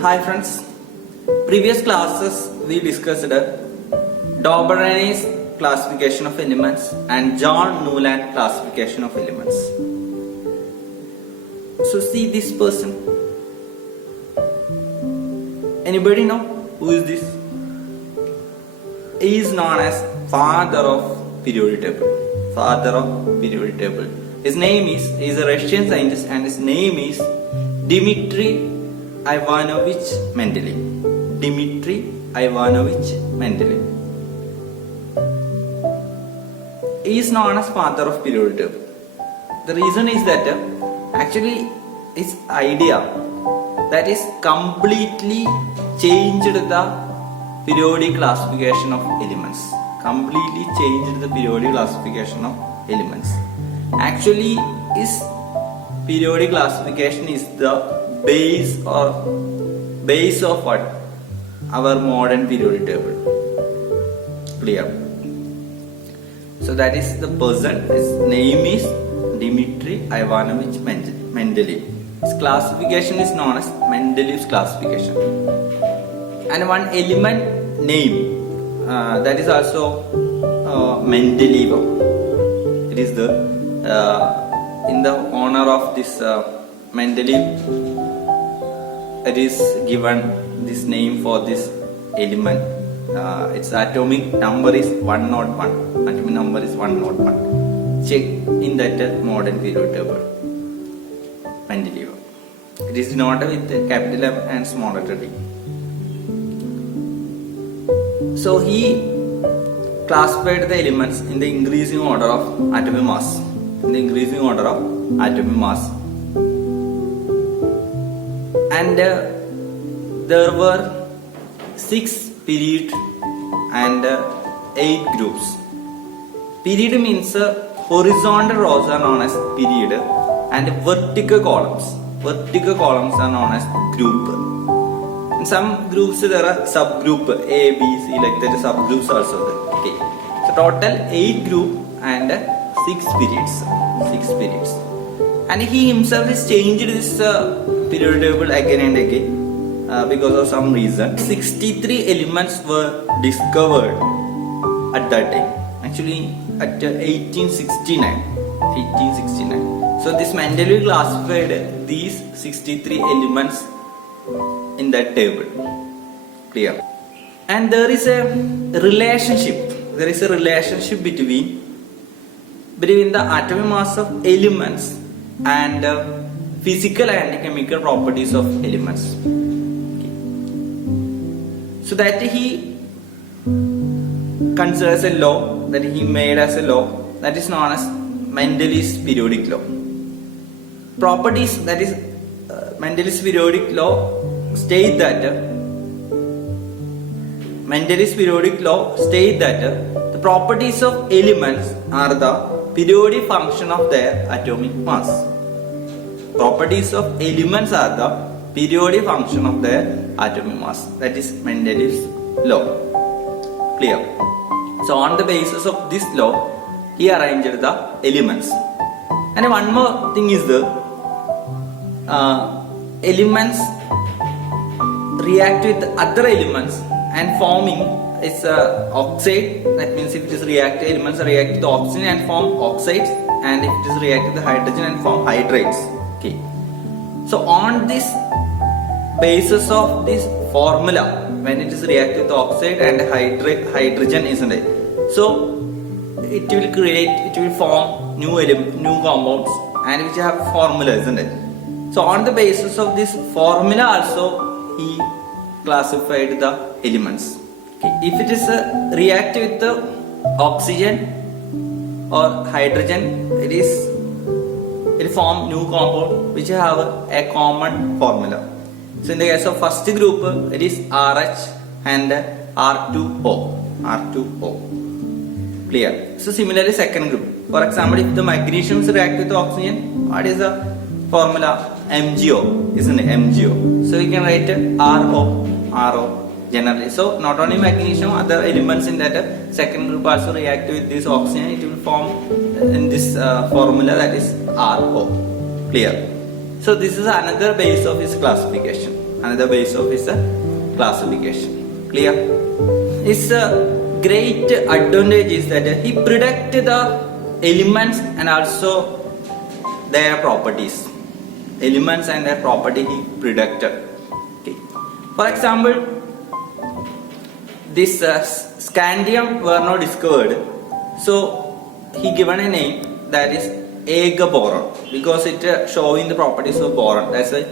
Hi friends, previous classes we discussed Doberan's classification of elements and John Newland classification of elements. So see this person. Anybody know who is this? He is known as father of periodic table. Father of periodic table. His name is, he is a Russian scientist and his name is Dmitry Ivanovich Mendeleev. Dmitry Ivanovich Mendeleev. He is known as father of periodic table. The reason is that actually his idea that is completely changed the periodic classification of elements. Completely changed the periodic classification of elements. Actually, his periodic classification is the base of what? Our modern periodic table. Clear? So that is the person. His name is Dmitry Ivanovich Mendeleev. His classification is known as Mendeleevs classification. And one element name that is also Mendeleev. It is the in the honor of this Mendeleev. It is given this name for this element. Its atomic number is 101. Atomic number is 101. Check in that modern periodic table. Mendeleev. It is denoted with capital M and small letter D. So he classified the elements in the increasing order of atomic mass. In the increasing order of atomic mass. And there were 6 period and 8 groups. Period means horizontal rows are known as period and vertical columns. Vertical columns are known as group. In some groups there are subgroup A, B, C, like that subgroups also there. Okay. So total 8 group and 6 periods. 6 periods. And he himself has changed this periodic table again and again because of some reason. 63 elements were discovered at that time. Actually at 1869. So this Mendeleev classified these 63 elements in that table. Clear? And there is a relationship. There is a relationship between the atomic mass of elements and physical and chemical properties of elements. Okay. So that he considers a law that he made as a law that is known as Mendeleev's periodic law. Properties, that is Mendeleev's periodic law state that the properties of elements are the periodic function of their atomic mass. Properties of elements are the periodic function of their atomic mass. That is Mendeleev's law. Clear? So on the basis of this law, he arranged the elements. And one more thing is the elements react with other elements and forming is oxide. That means if it is reactive, elements react with oxygen and form oxides, and if it is react with hydrogen and form hydrates. Okay. So on this basis of this formula, when it is react with oxide and hydrogen, isn't it? So it will form new compounds and which have formula, isn't it? So on the basis of this formula also he classified the elements. Okay. If it is react with the oxygen or hydrogen, it form new compound which have a common formula. So in the case of first group, it is RH and R2O. R2O. Clear? So similarly second group. For example, if the magnesiums react with oxygen, what is the formula? MgO, isn't it? MgO. So we can write RO generally. So not only magnesium, other elements in that second group also react with this oxygen. It will form in this formula, that is RO. Clear? So this is another base of his classification. Another base of his classification. Clear? His great advantage is that he predict the elements and also their properties. Elements and their property he predicted. Okay. For example, this scandium were not discovered, so he given a name that is egg boron because it showing the properties of boron. That's why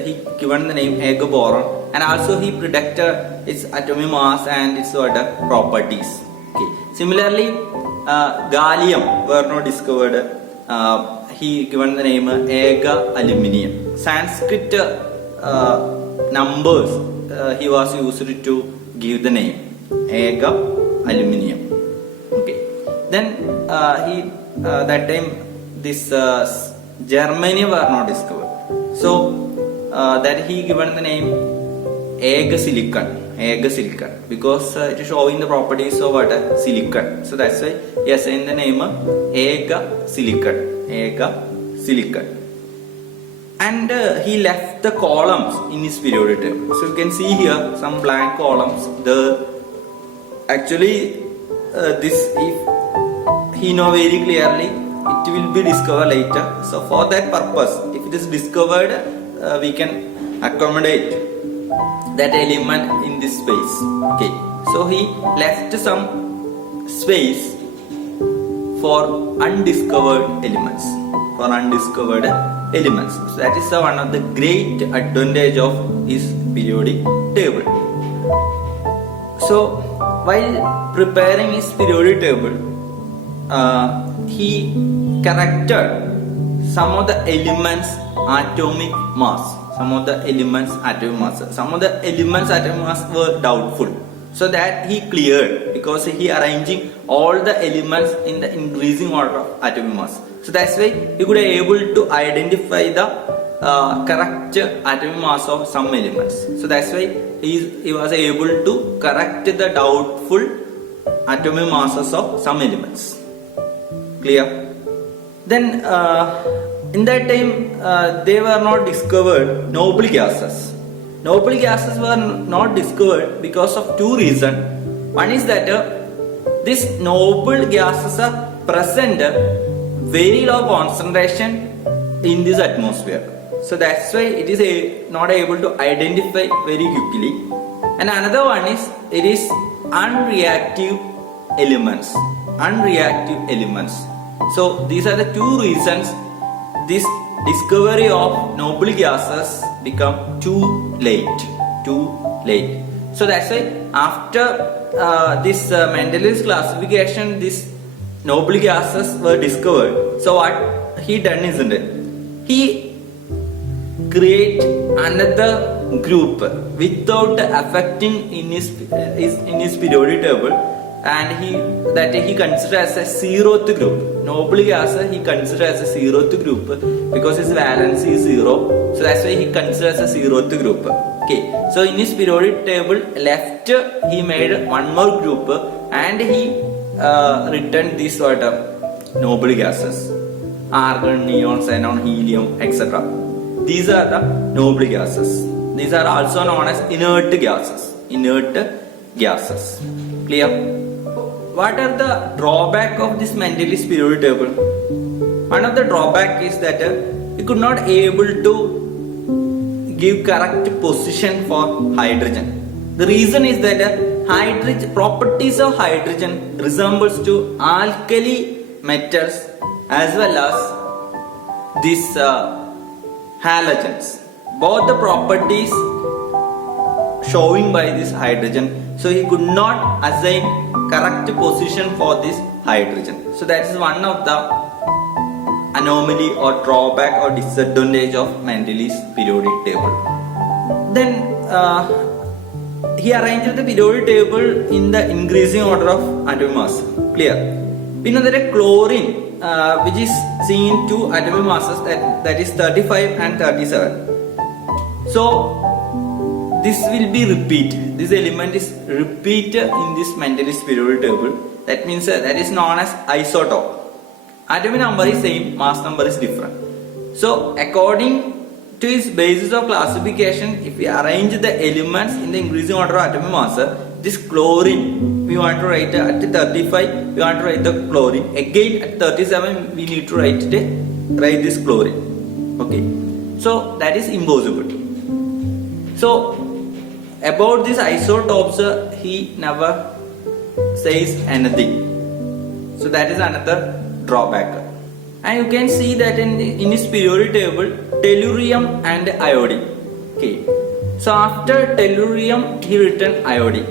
he given the name egg boron, and also he predicted its atomic mass and its properties. Okay. Similarly, gallium were not discovered. He given the name egg aluminium. Sanskrit numbers he was used to give the name egg aluminium. Okay. Then he that time this Germany were not discovered, so that he given the name egg silicon because it is showing the properties of silicon. So that's why he has in the name egg silicon. And he left the columns in his periodic table. So you can see here some blank columns. Actually this, if he know very clearly, it will be discovered later. So for that purpose, if it is discovered, we can accommodate that element in this space. Okay. So he left some space for undiscovered elements. So that is one of the great advantage of his periodic table. So while preparing his periodic table, he corrected some of the elements atomic mass. Some of the elements atomic mass were doubtful. So that he cleared because he arranging all the elements in the increasing order of atomic mass. So that's why he could be able to identify the correct atomic mass of some elements. So that's why he was able to correct the doubtful atomic masses of some elements. Clear? Then in that time they were not discovered noble gases. Noble gases were not discovered because of two reasons. One is that these noble gases are present very low concentration in this atmosphere. So that's why it is not able to identify very quickly. And another one is it is unreactive elements. So these are the two reasons this discovery of noble gases become too late. So that's why after this Mendeleevs classification, these noble gases were discovered. So what he done isn't it? He create another group without affecting in his periodic table, and he consider as a zeroth group. Noble gas he consider as a zeroth group because his valency is 0. So that's why he considers a zeroth group. Okay. So in his periodic table left he made one more group and he written these sort of noble gases: argon, neon, xenon, helium, etc. These are the noble gases. These are also known as inert gases. Clear? What are the drawback of this Mendeleevs periodic table? One of the drawback is that we could not able to give correct position for hydrogen. The reason is that properties of hydrogen resembles to alkali metals as well as these halogens. Both the properties showing by this hydrogen. So he could not assign correct position for this hydrogen. So that is one of the anomaly or drawback or disadvantage of Mendeleevs periodic table. Then he arranged the periodic table in the increasing order of atomic mass. Clear? We know that a chlorine which is seen two atomic masses that is 35 and 37. So this will be repeat. This element is repeat in this Mendeleevs periodic table. That means that is known as isotope. Atomic number is same, mass number is different. So according to its basis of classification, if we arrange the elements in the increasing order of atomic mass, this chlorine we want to write at 35, we want to write the chlorine. Again at 37 we need to write this chlorine. Okay, so that is impossible. So about these isotopes he never says anything. So that is another drawback. And you can see that in his periodic table, tellurium and iodine. Okay. So after tellurium, he written iodine.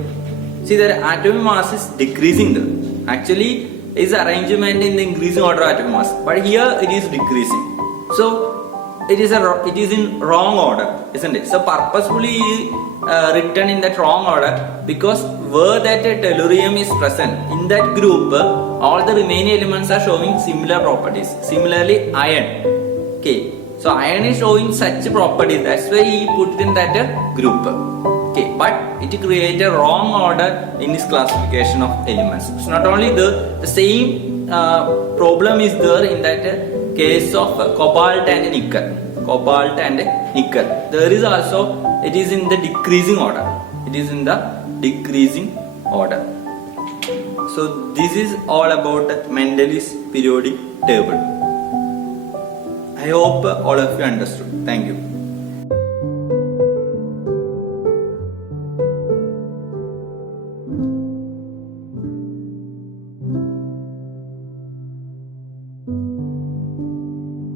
See that atomic mass is decreasing there. Actually, is arrangement in the increasing order of atomic mass, but here it is decreasing. So it is in wrong order, isn't it? So purposefully written in that wrong order, because where that tellurium is present in that group, all the remaining elements are showing similar properties. Similarly, iron. Okay, so iron is showing such properties. That's why he put it in that group. Okay, but it created a wrong order in his classification of elements. It's not only the same problem is there in that case of cobalt and nickel. Cobalt and nickel. There is also, it is in the decreasing order. It is in the decreasing order. So this is all about Mendeleevs periodic table. I hope all of you understood. Thank you.